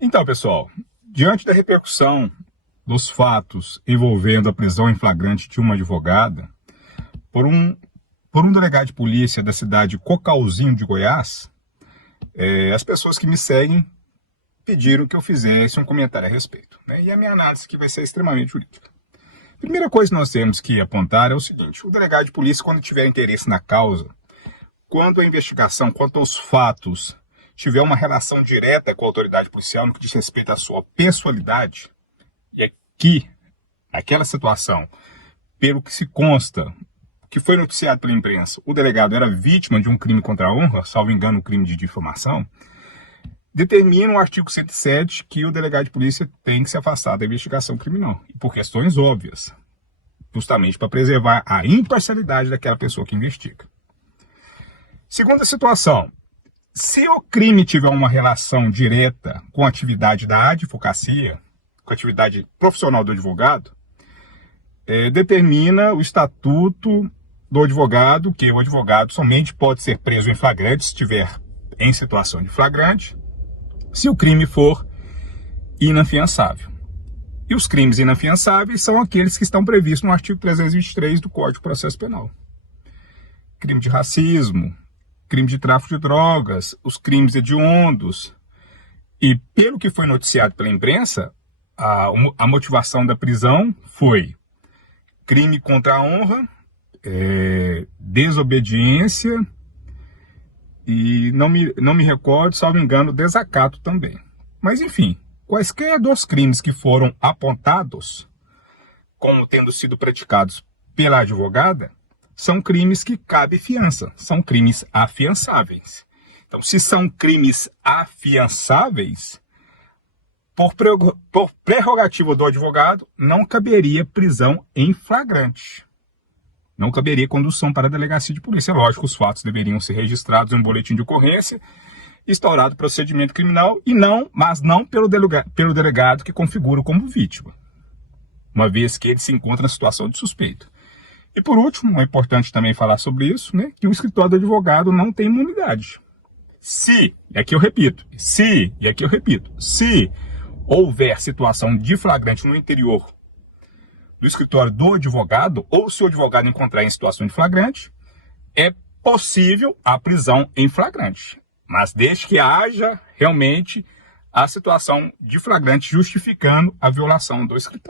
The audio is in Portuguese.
Então, pessoal, diante da repercussão dos fatos envolvendo a prisão em flagrante de uma advogada por um delegado de polícia da cidade de Cocalzinho de Goiás, as pessoas que me seguem pediram que eu fizesse um comentário a respeito, né? E a minha análise aqui vai ser extremamente jurídica. Primeira coisa que nós temos que apontar é o seguinte: o delegado de polícia, quando tiver interesse na causa, quando a investigação, quanto aos fatos, tiver uma relação direta com a autoridade policial no que diz respeito à sua pessoalidade, e aqui, naquela situação, pelo que se consta, que foi noticiado pela imprensa, o delegado era vítima de um crime contra a honra, salvo engano, um crime de difamação, determina o artigo 107 que o delegado de polícia tem que se afastar da investigação criminal, por questões óbvias, justamente para preservar a imparcialidade daquela pessoa que investiga. Segunda situação: se o crime tiver uma relação direta com a atividade da advocacia, com a atividade profissional do advogado, determina o estatuto do advogado que o advogado somente pode ser preso em flagrante se estiver em situação de flagrante, se o crime for inafiançável. E os crimes inafiançáveis são aqueles que estão previstos no artigo 323 do Código de Processo Penal. Crime de racismo, crime de tráfico de drogas, os crimes hediondos. E pelo que foi noticiado pela imprensa, a motivação da prisão foi crime contra a honra, desobediência e não me recordo, salvo engano, desacato também. Mas enfim, quaisquer dos crimes que foram apontados como tendo sido praticados pela advogada são crimes que cabe fiança, são crimes afiançáveis. Então, se são crimes afiançáveis, por prerrogativa do advogado, não caberia prisão em flagrante. Não caberia condução para a delegacia de polícia. Lógico, os fatos deveriam ser registrados em um boletim de ocorrência, instaurado procedimento criminal, mas não pelo delegado que configura como vítima, uma vez que ele se encontra na situação de suspeito. E por último, é importante também falar sobre isso, né, que o escritório do advogado não tem imunidade. Se houver situação de flagrante no interior do escritório do advogado, ou se o advogado encontrar em situação de flagrante, é possível a prisão em flagrante, mas desde que haja realmente a situação de flagrante justificando a violação do escritório.